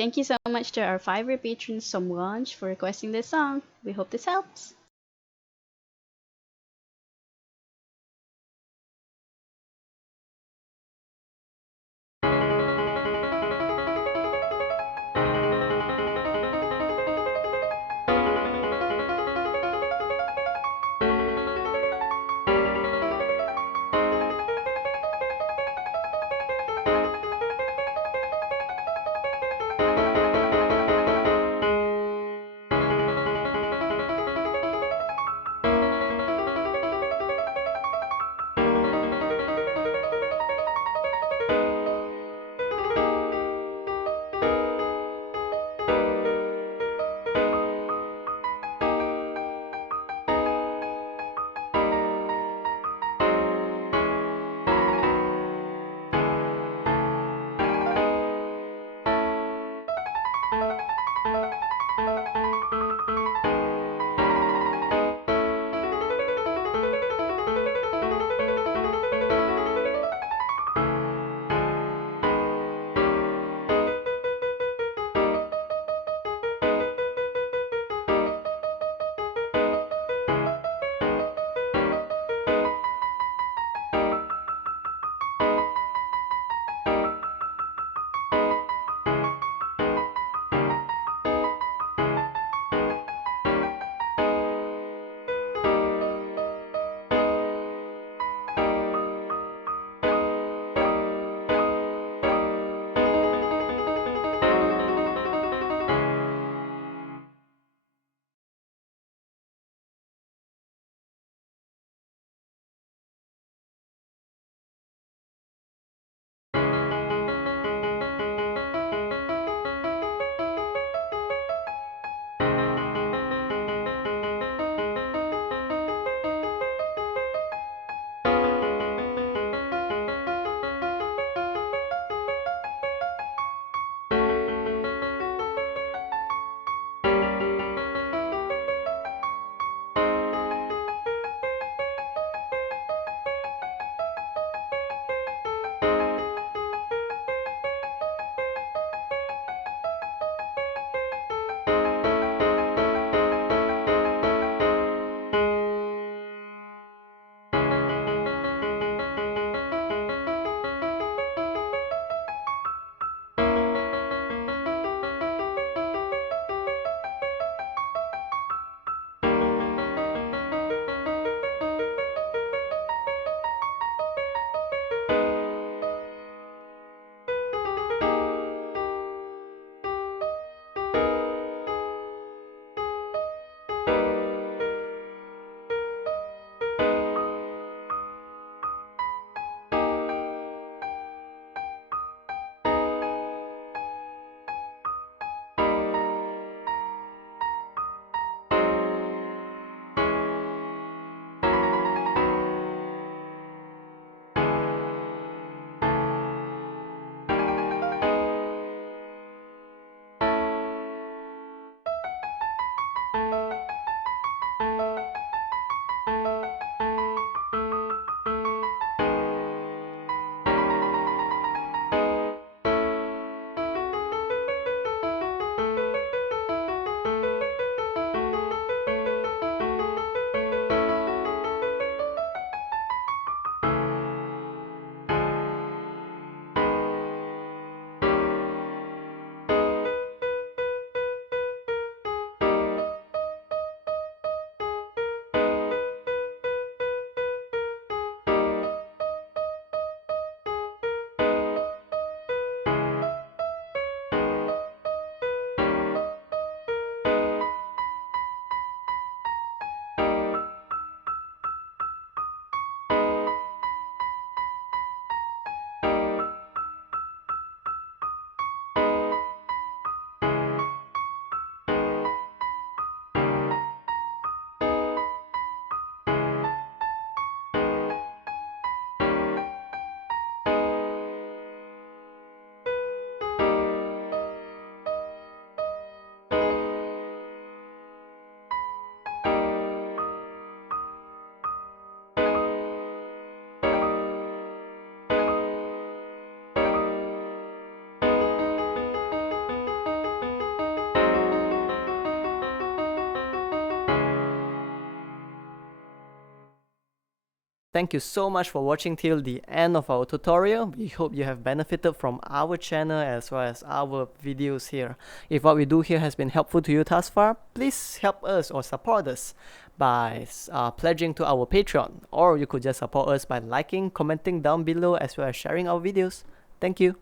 Thank you so much to our Fiverr patron SOMBRANGE for requesting this song. We hope this helps. Thank you so much for watching till the end of our tutorial. We hope you have benefited from our channel as well as our videos here. If what we do here has been helpful to you thus far, please help us or support us by pledging to our Patreon, or you could just support us by liking, commenting down below as well as sharing our videos. Thank you.